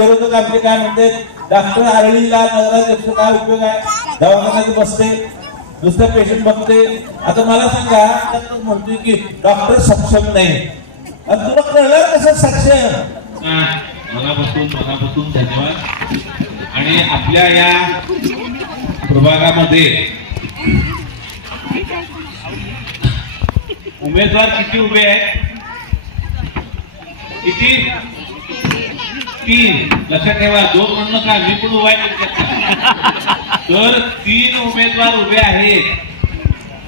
विरोधक आमचे काय म्हणते? डॉक्टर आरळीला नगराध्यक्ष काय उपयोग आहे? दवाखान्यात बसते दुसऱ्या पेशंट बघते. आता मला सांगा त्यांना तू म्हणतोय की डॉक्टर सक्षम नाही. आणि तुला कळलं कसं सक्षम? मनापासून मनापासून धन्यवाद. आणि आपल्या या प्रभागामध्ये उमेदवार किती उभे आहेत? किती? तीन. लक्षात ठेवा दोन म्हणून नका मी पण उभा तर तीन उमेदवार उभे आहेत.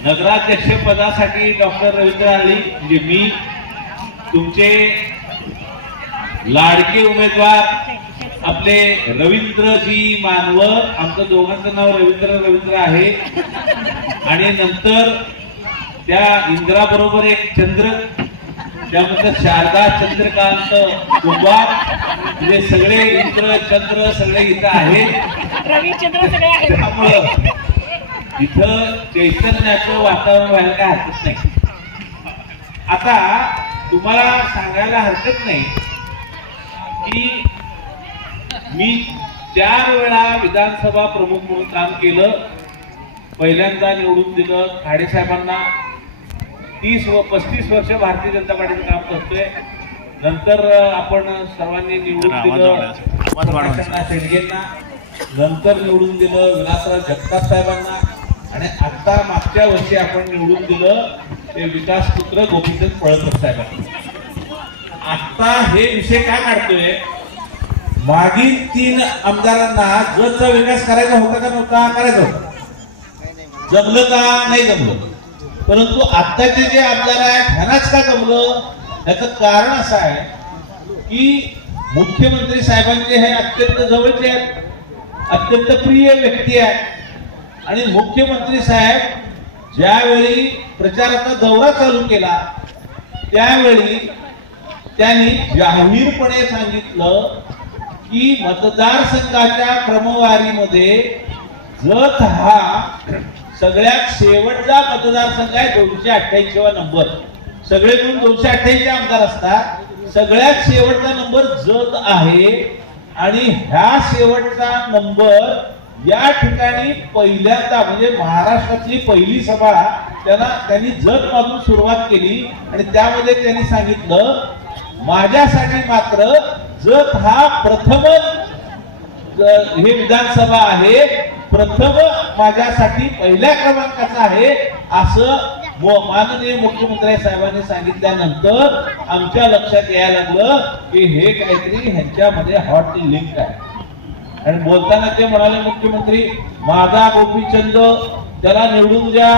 नगराध्यक्ष पदासाठी डॉक्टर रवींद्र आली म्हणजे मी तुमचे लाडके उमेदवार आपले रवींद्रजी मानव आमचं दोघांचं नाव रवींद्र रवींद्र आहे. आणि नंतर त्या इंद्राबरोबर एक चंद्र त्यानंतर शारदा चंद्रकांत कुंभार म्हणजे सगळे इंद्र चंद्र सगळे इथं आहेत. रविचंद्र सगळे आहेत. त्यामुळं इथं चैतन्याचं वातावरण व्हायला काय हरकत नाही. आता तुम्हाला सांगायला हरकत नाही की मी चार वेळा विधानसभा प्रमुख म्हणून काम केलं. पहिल्यांदा निवडून दिलं. खाडे साहेबांना तीस व पस्तीस वर्ष भारतीय जनता पार्टीचं काम करतोय. नंतर आपण सर्वांनी निवडून दिलं शेडगेंना. नंतर निवडून दिलं विलासराव जगताप साहेबांना. आणि आता मागच्या वर्षी आपण निवडून दिलं ते विकास पुत्र गोपीचंद पळकर साहेबांना. आता हे विषय काय काढतोय? मागील तीन आमदारांना जतचा विकास करायचा होता का नव्हता? करायचा होता. जमलं का नाही जमलं? परंतु आत्ताचे जे आमदार आहे ह्यांनाच का जमलं? याचं कारण असं आहे की मुख्यमंत्री साहेबांचे हे अत्यंत जवळचे आहेत अत्यंत प्रिय व्यक्ती आहेत. आणि मुख्यमंत्री साहेब ज्यावेळी प्रचाराचा दौरा चालू केला त्यावेळी त्यांनी जाहीरपणे सांगितलं की मतदारसंघाच्या क्रमवारीमध्ये जत हा सगळ्यात शेवटचा मतदारसंघ आहे दोनशे अठ्ठ्याऐंशीवा नंबर. सगळे मिळून दोनशे अठ्ठ्याऐंशी आमदार असतात. सगळ्यात शेवटचा नंबर जत आहे आणि ह्या शेवटचा नंबर या ठिकाणी पहिल्यांदा म्हणजे महाराष्ट्रातली पहिली सभा त्यांना त्यांनी जत मधून सुरुवात केली आणि त्यामध्ये त्यांनी सांगितलं माझ्यासाठी मात्र जत हा प्रथम हे विधानसभा आहे. प्रथम माझ्यासाठी पहिल्या क्रमांकाचा आहे असं माननीय मुख्यमंत्री साहेबांनी सांगितल्यानंतर आमच्या लक्षात यायला लागलं की हे काहीतरी ह्यांच्यामध्ये हॉट लिंक आहे. आणि बोलताना ते म्हणाले मुख्यमंत्री माझा गोपीचंद त्याला निवडून द्या.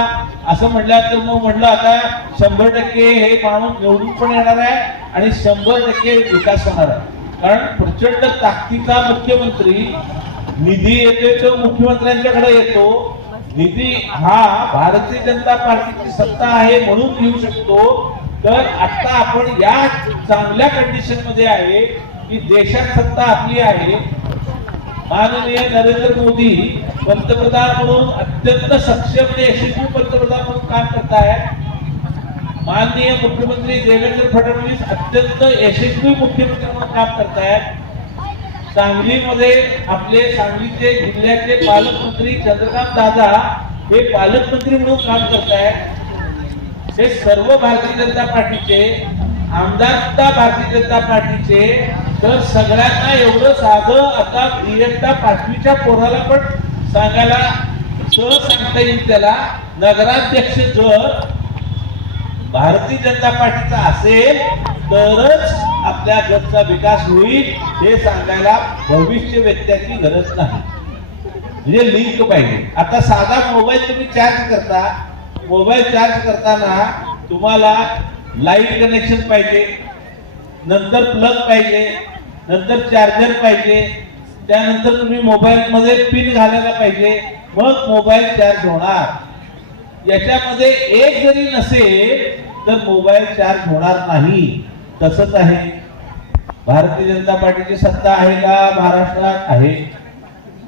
असं म्हटलं तर मग म्हटलं आता शंभर टक्के हे माणूस निवडून पण येणार आहे आणि शंभर टक्के विकास होणार आहे. कारण प्रचंड ताकदीचा मुख्यमंत्री निधी येतोय तो मुख्यमंत्र्यांच्याकडे येतो. निधी हा भारतीय जनता पार्टीची सत्ता आहे म्हणून घेऊ शकतो. तर आता आपण या चांगल्या कंडिशनमध्ये आहे की देशात सत्ता आपली आहे. माननीय नरेंद्र मोदी पंतप्रधान म्हणून अत्यंत सक्षम आणि यशस्वी पंतप्रधान म्हणून काम करतायत. माननीय मुख्यमंत्री देवेंद्र फडणवीस अत्यंत यशस्वी मुख्यमंत्री म्हणून काम करतायत. सांगलीमध्ये आपले सांगलीचे जिल्ह्याचे पालकमंत्री चंद्रकांत दादा हे पालकमंत्री म्हणून काम करतायत. हे सर्व भारतीय जनता पार्टीचे आमदार सुद्धा भारतीय जनता पार्टीचे तर सगळ्यांना एवढं साधं आता इयत्ता पाचवीच्या पोराला पण सांगायला सहज सांगता येईल त्याला. नगराध्यक्ष जर भारतीय जनता पार्टीचा असेल तरच आपल्या गटचा विकास होईल हे सांगायला भविष्य व्यक्त्याची गरज नाही. म्हणजे लिंक पाहिजे. आता साधा मोबाईल तुम्ही चार्ज करता मोबाईल चार्ज करताना तुम्हाला लाइट कनेक्शन पाहिजे नंतर प्लग पाहिजे नंतर चार्जर पाहिजे त्यानंतर तुम्ही मोबाईलमध्ये पिन घालायला पाहिजे मग मोबाईल चार्ज होणार. याच्यामध्ये एक जरी नसेल तर मोबाईल चार्ज होणार नाही. तसंच आहे. भारतीय जनता पार्टीची सत्ता आहे का? महाराष्ट्रात आहे.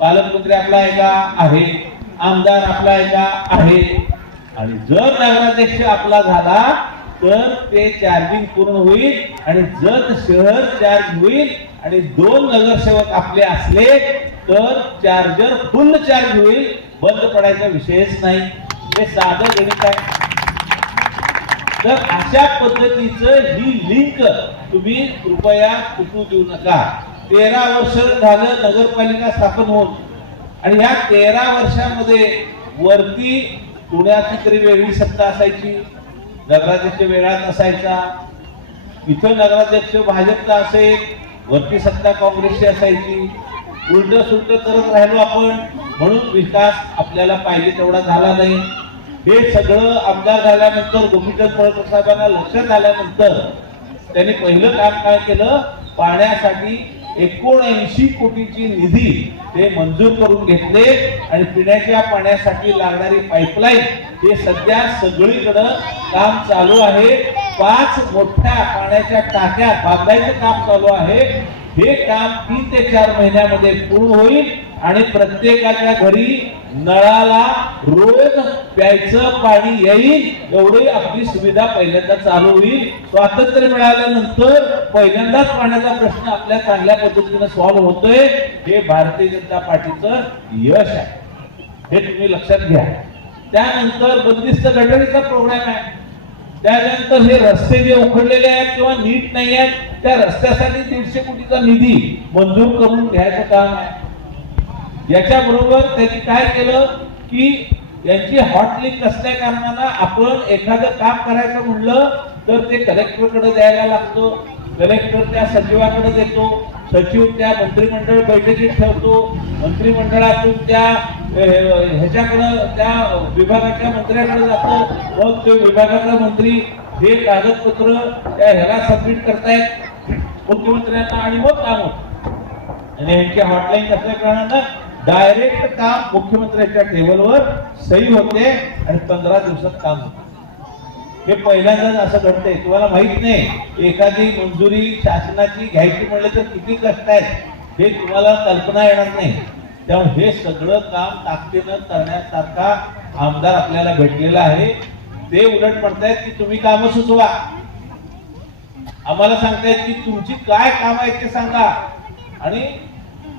पालकमंत्री आपला आहे का? आहे. आमदार आपला आहे का? आहे. आणि जर नगराध्यक्ष आपला झाला तर ते चार्जिंग पूर्ण होईल आणि जर शहर चार्ज होईल आणि दोन नगरसेवक आपले असले तर चार्जर फुल चार्ज होईल. बंद पडायचा विषयच नाही. हे साधं गणित आहे. तर अशा पद्धतीचं ही लिंक तुम्ही कृपया तुटू देऊ नका. तेरा वर्ष झालं नगरपालिका स्थापन होऊन. आणि ह्या तेरा वर्षामध्ये वरती पुण्याची तरी वेगळी सत्ता असायची. नगराध्यक्ष वेगळा नसायचा. इथं नगराध्यक्ष भाजपचा असेल वरती सत्ता काँग्रेसची असायची. उलट सुलट करत राहिलो आपण. म्हणून विकास आपल्याला पाहिजे तेवढा झाला नाही. हे सगळं आमदार झाल्यानंतर गोपीचंद पळकर साहेबांना लक्षात आल्यानंतर त्यांनी पहिलं काम काय केलं? पाण्यासाठी एकोणऐंशी कोटीची निधी ते मंजूर करून घेतले आणि पिण्याच्या पाण्यासाठी लागणारी पाईपलाईन हे सध्या सगळीकडं काम चालू आहे. पाच मोठ्या पाण्याच्या टाक्या बांधायचं काम चालू आहे. हे काम तीन ते चार महिन्यामध्ये पूर्ण होईल. आणि प्रत्येकाच्या घरी नळाला रोज प्यायचं पाणी येईल एवढी आपली सुविधा पहिल्यांदा चालू होईल. स्वातंत्र्य मिळाल्यानंतर पहिल्यांदाच पाण्याचा प्रश्न आपल्या चांगल्या पद्धतीने सॉल्व्ह होतोय. हे भारतीय जनता पार्टीचं यश आहे. हे तुम्ही लक्षात घ्या. त्यानंतर बंदिस्त गटारीचा प्रोग्राम आहे. त्यानंतर हे रस्ते जे उखडलेले आहेत किंवा नीट नाही आहेत त्या रस्त्यासाठी दीडशे कोटीचा निधी मंजूर करून घ्यायचं काम आहे. याच्या बरोबर त्यांनी काय केलं की यांची हॉट लिंक असल्या कारणानं आपण एखादं काम करायचं म्हणलं तर ते कलेक्टरकडे द्यायला लागतं. कलेक्टर त्या सचिवाकडे देतो. सचिव त्या मंत्रिमंडळ बैठकीत ठेवतो. मंत्रिमंडळातून त्या ह्याच्याकडं त्या विभागाच्या मंत्र्याकडे जातो. मग ते विभागाचा मंत्री हे कागदपत्र त्या ह्याला सबमिट करतायत. मुख्यमंत्र्यांना आणि मग काम होत. आणि यांची हॉटलाईन असल्या कारणानं डायरेक्ट काम मुख्यमंत्र्यांच्या टेबलवर सही होते आणि पंधरा दिवसात काम होते. हे पहिल्यांदाच असं घडतंय. तुम्हाला माहीत नाही एखादी मंजुरी शासनाची घ्यायची म्हणलं तर किती कष्ट आहेत हे तुम्हाला कल्पना येणार नाही. त्यामुळे हे सगळं काम ताकदीनं करण्यासारखा आमदार आपल्याला भेटलेला आहे. ते उलट म्हणतायत की तुम्ही काम सुचवा. आम्हाला सांगतायत की तुमची काय काम आहेत ते सांगा. आणि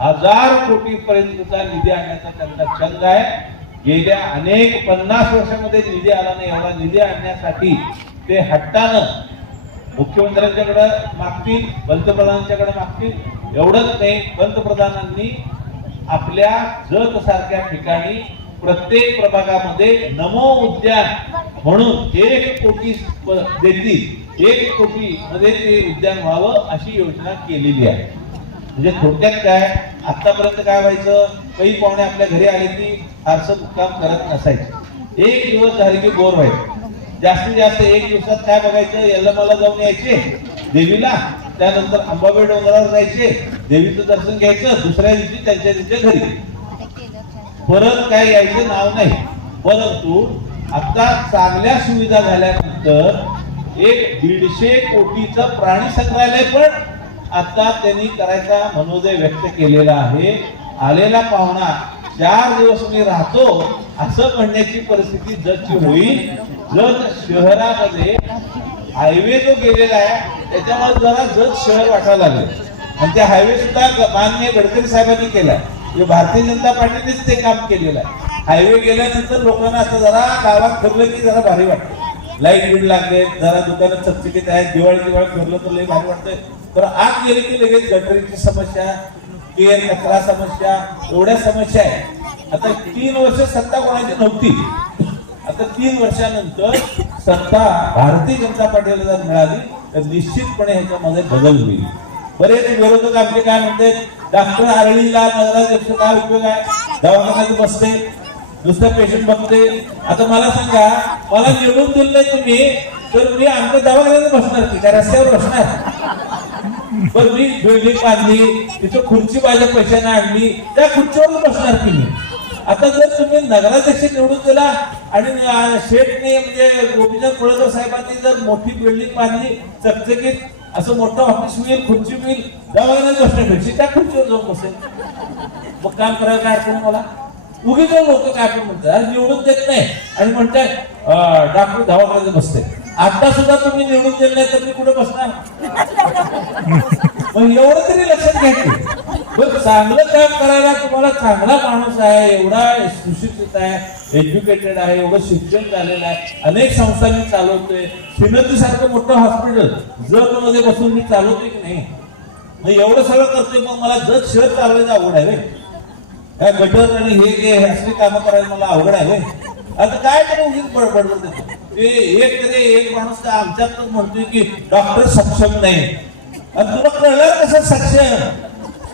हजार कोटी पर्यंतचा निधी आणण्याचा त्यांचा छंद आहे. गेल्या अनेक पन्नास वर्षामध्ये निधी आला नाही. एवढा निधी आणण्यासाठी ते हट्टानं मुख्यमंत्र्यांच्याकडे मागतील पंतप्रधानांच्याकडे मागतील. एवढंच नाही पंतप्रधानांनी आपल्या जत सारख्या ठिकाणी प्रत्येक प्रभागामध्ये नमो उद्यान म्हणून एक कोटी देतील. एक कोटी मध्ये ते उद्यान व्हावं अशी योजना केलेली आहे. म्हणजे थोडक्यात काय आतापर्यंत काय व्हायचं काही पाहुणे आपल्या घरी आले की फारसं मुक्काम करत नसायचे. एक दिवस झाले की बोर व्हायचं. जास्तीत जास्त एक दिवसात काय बघायचं याला मला जाऊन यायचे देवीला त्यानंतर अंबाबाई डोंगरावर जायचे देवीचं दर्शन घ्यायचं दुसऱ्या दिवशी त्यांच्या त्यांच्या घरी. परत काय यायचं नाव नाही. परंतु आता चांगल्या सुविधा झाल्यानंतर एक दीडशे कोटीचं प्राणी संग्रहालय पण आता त्यांनी करायचा मनोदय व्यक्त केलेला आहे. आलेला पाहुणा चार दिवस मी राहतो असं म्हणण्याची परिस्थिती जतची होईल. जग शहरामध्ये हायवे जो गेलेला आहे त्याच्यामुळे जरा जग शहर वाटायला लागले. आणि त्या हायवे सुद्धा माननीय गडकरी साहेबांनी केलाय. म्हणजे भारतीय जनता पार्टीनेच ते काम केलेलं आहे. हायवे गेल्यानंतर लोकांना आता जरा गावात फिरलं की जरा भारी वाटतं. लाइट बीड लागले जरा दुकानात चकचकीत आहेत दिवाळी दिवाळी फिरलं तर लई भारी वाटतंय. तर आत गेले की लगेच गटरीची समस्या केर कचरा समस्या एवढ्या समस्या आहेत आता तीन वर्ष सत्ता कोणाची नव्हती. आता तीन वर्षानंतर सत्ता भारतीय जनता पार्टीला जर मिळाली तर निश्चितपणे ह्याच्यामध्ये बदल होईल. बरेच विरोधक आपले काय म्हणते डॉक्टर आरळीला नगराध्यक्ष काय उपयोग आहे? दवाखान्यात बसते नुसतं पेशंट बघते. आता मला सांगा मला निवडून दिलं नाही तुम्ही तर मी आमच्या दवाखान्यात बसणार की? काय रस्त्यावर बसणार? पण मी बिल्डिंग बांधली तिथं खुर्ची माझ्या पैशाने आणली त्या खुर्चीवर बसणार की मी आता जर तुम्ही नगराध्यक्ष निवडून दिला आणि शेठने म्हणजे गोपीनाथ कोळेकर साहेबांनी जर मोठी बिल्डिंग बांधली चकचकीत असं मोठं ऑफिस मिळेल खुर्ची मिळेल दवाखान्यात बसण्यापेक्षा त्या खुर्चीवर जाऊन बसेल. मग काम करायला काय अडचण मला? उगीच लोक काय पण म्हणतात. आज निवडून देत नाही. आणि म्हणतात डॉक्टर दवाखान्यात बसते आता सुद्धा तुम्ही निवडून दिले नाही तर मी कुठे बसणार? मग एवढं तरी लक्षात घ्यायचं पण चांगलं काम करायला तुम्हाला चांगला माणूस आहे एवढा सुशिक्षित आहे एज्युकेटेड आहे एवढं शिक्षण झालेलं आहे. अनेक संस्था मी चालवतोय. श्रीनंदी सारखं मोठं हॉस्पिटल जगमध्ये बसून मी चालवतोय की नाही? मग एवढं सगळं करतोय मग मला जग शहर चालवायचं आवड आहे रे. काय गटर आणि हे हे असली कामं करायला मला अवघड आहे आता काय तरी उगीच बडबड ते एक तरी एक माणूस का आमच्यात म्हणतोय की डॉक्टर सक्षम नाही. आणि तुला कळणार कसं सक्षम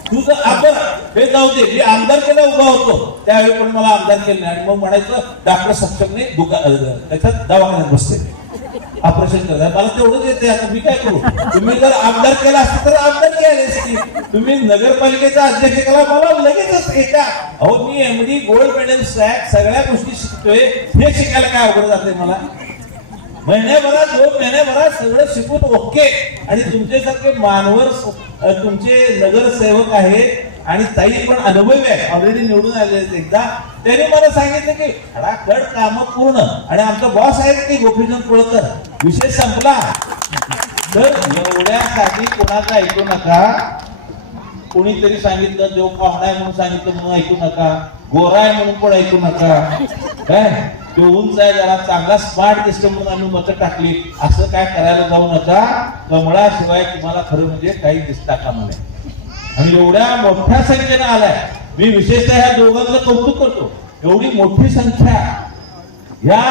तुझं आपण हे जाऊ दे मी आमदार केला उभा होतो. त्यावेळी पण मला आमदार केले नाही. आणि मग म्हणायचं डॉक्टर सक्षमने नाही त्याच्यात दवाखान्यात बसते. ऑपरेशन करतात मला तेवढंच येते आता मी काय करू? तुम्ही जर आमदार केला असता तर आमदार केले असते? तुम्ही नगरपालिकेचा अध्यक्ष केला मला लगेचच एका अहो मी एमडी गोल्ड मेडल स्टॅक सगळ्या गोष्टी शिकतोय. हे शिकायला काय अवघड जाते मला? महिन्याभरात दोन महिन्याभरात सगळं शिकून ओके. आणि तुमच्यासारखे मानवर तुमचे नगरसेवक आहेत आणि ताई पण अनुभवी आहे. ऑलरेडी निवडून आले एकदा. त्यांनी मला सांगितलं की खडाखड काम पूर्ण. आणि आमचा बॉस आहे की गोपीचंद कुळकर? विषय संपला. तर एवढ्यासाठी कोणाचा ऐकू नका. कोणीतरी सांगितलं देव पाहुणा आहे म्हणून सांगितलं म्हणून ऐकू नका. गोरा आहे म्हणून पण ऐकू नका. काय? तो उंच आहे जरा चांगला स्मार्ट दिसतो म्हणून आम्ही मतं टाकली. असं काय करायला जाऊ नका. कमळाशिवाय तुम्हाला खरं म्हणजे काही दिसता कामा नये. आणि एवढ्या मोठ्या संख्येनं आलाय. मी विशेषतः ह्या दोघांचं कौतुक करतो. एवढी मोठी संख्या. या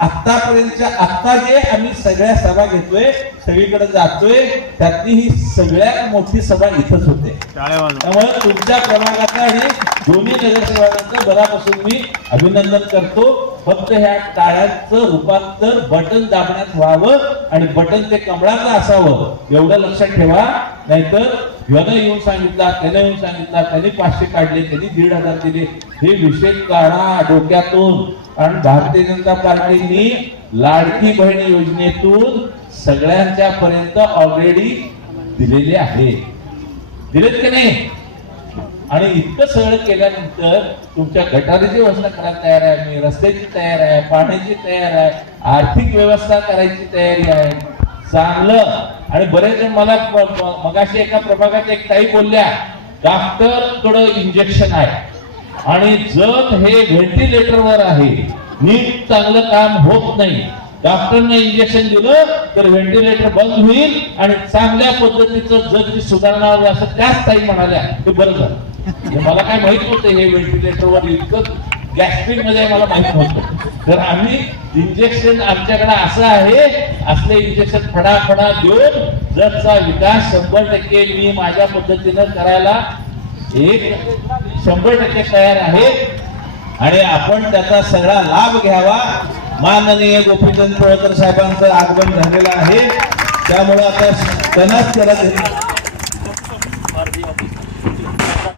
आतापर्यंतच्या आत्ता जे आम्ही सगळ्या सभा घेतोय सगळीकडे जातोय त्यातली ही सगळ्यात मोठी सभा इथंच होते. त्यामुळे तुमच्या प्रभागाचा आणि दोन्ही नगरसेवकांचं बरापासून मी अभिनंदन करतो. फक्त ह्या टाळ्यांचं रूपांतर बटन दाबण्यात व्हावं आणि बटन ते कमळाचं असावं एवढं लक्षात ठेवा. नाहीतर ह्यानं येऊन सांगितला त्यानं येऊन सांगितला त्यांनी पाचशे काढले त्यांनी दीड हजार दिले. हे विषय काढा डोक्यातून. कारण भारतीय जनता पार्टीनी लाडकी बहिणी योजनेतून सगळ्यांच्या पर्यंत ऑलरेडी दिलेले आहे. दिलेत की नाही? आणि इतकं सगळं केल्यानंतर तुमच्या गटारीची व्यवस्था करायला तयार आहे मी रस्त्याची तयार आहे पाण्याची तयार आहे आर्थिक व्यवस्था करायची तयारी आहे. चांगलं. आणि बरेच जण मला मगाशी एका प्रभागात एक ताई बोलल्या डॉक्टरकडे इंजेक्शन आहे. आणि जग हे व्हेंटिलेटरवर आहे. नीट चांगलं काम होत नाही. डॉक्टरने इंजेक्शन दिलं तर व्हेंटिलेटर बंद होईल आणि चांगल्या पद्धतीचं जग सुधारणा असं त्याच ताई म्हणाल्या. ते बरं झालं. मला काय माहीत नव्हतं हे व्हेंटिलेटरवर इतकं गॅस्ट्रिकमध्ये मला माहीत नव्हतं. तर आम्ही इंजेक्शन आमच्याकडे असं आहे असले इंजेक्शन फडाफडा देऊन जगचा विकास शंभर टक्के मी माझ्या पद्धतीनं करायला एक शंभर टक्के तयार आहे. आणि आपण त्याचा सगळा लाभ घ्यावा. माननीय गोपीचंद पळकर साहेबांचं आगमन झालेलं आहे. त्यामुळे आता त्यांनाच त्याला